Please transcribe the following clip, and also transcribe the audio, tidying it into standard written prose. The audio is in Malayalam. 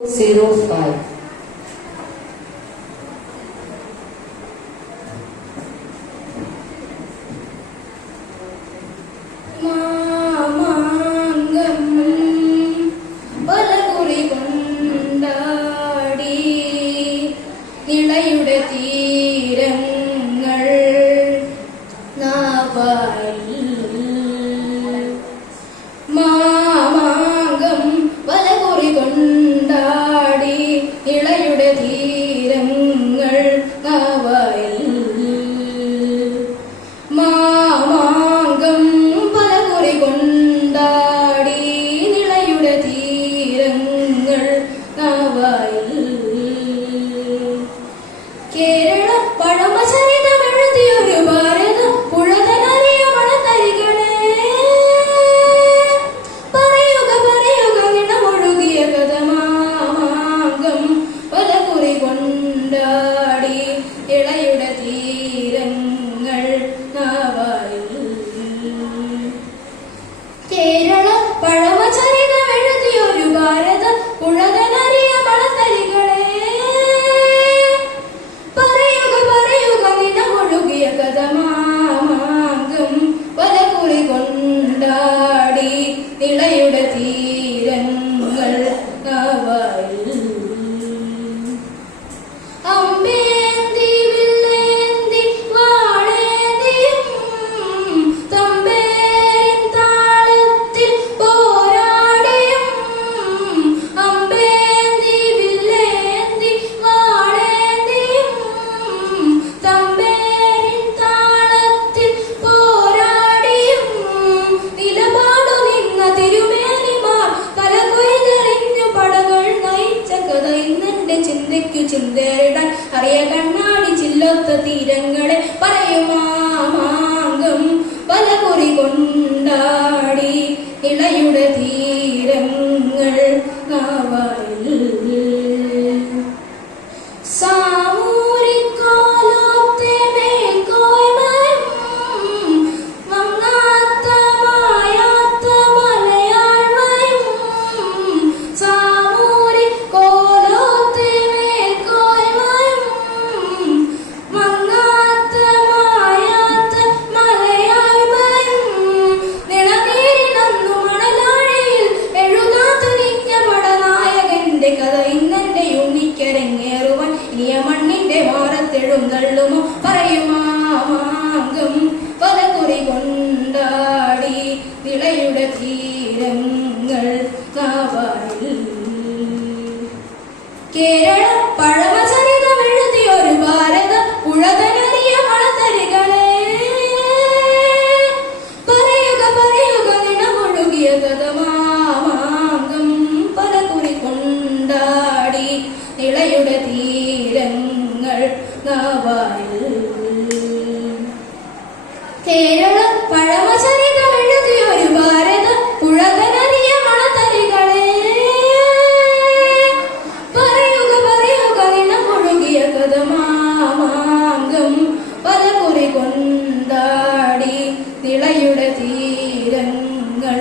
05. നിളയുടെ തീരങ്ങൾ മാമാങ്കം പലകുറി കൊണ്ടാടി ഇളയുടെ തീരങ്ങൾ മാമാങ്കം പലകുറി കൊണ്ടാടി നിളയുടെ തീരങ്ങൾ കേരള പഴമചരിതമെഴുതിയൊരു ഭാരത പുഴതനറിയ മണത്തരികളെ പറയുക പറയുക നിണമൊഴുകിയ കഥ മാമാങ്കം പലകുറി കൊണ്ടാടി ഇളയുടെ തീരങ്ങൾ കേരള പഴമചരിതമെഴുതിയൊരു ഭാരത പുഴതനറിയ മണത്തരികളെ മാമാങ്കം പലകുറി കൊണ്ടാടി നിളയുടെ തീരങ്ങൾ അമ്പേന്തി വില്ലേന്തി വാളേന്തിയും തമ്പേരിൻ താളത്തിൽ പോരാടിയും അമ്പേന്തി വില്ലേന്തി വാളേന്തിയും ചിന്തയ്ക്കു ചിന്തേടാൻ അറിയ കണ്ണാടി ചില്ലൊത്ത തീരങ്ങളെ പറയുമാമാങ്കം പലകുറി കൊണ്ടാടി ഇളയുടെ തീരങ്ങൾ സാമൂരിക്കാലത്തെ മേൽക്കോയ്മയും വന്നാത്ത മായാത്ത മലയാഴ്മയും മണ്ണിന്റെ മാറത്തെഴുന്നള്ളുമോ പറയുമാമാങ്കം പലകുറി കൊണ്ടാടി നിളയുടെ തീരങ്ങൾ കേരള പഴമചരിതമെഴുതിയൊരു ഭാരത പുഴതനറിയ മണത്തരികളെ പറയുക പറയുക നിണമൊഴുകിയ കഥ മാമാങ്കം പലകുറി കൊണ്ടാടി നിളയുടെ തീരങ്ങൾ കേരള പഴമചരിതമെഴുതിയൊരു ഭാരത പുഴതനറിയ മണത്തരികളെ പറയുക പറയുക നിണമൊഴുകിയ കഥ മാമാങ്കം പലകുറി കൊണ്ടാടി നിളയുടെ തീരങ്ങൾ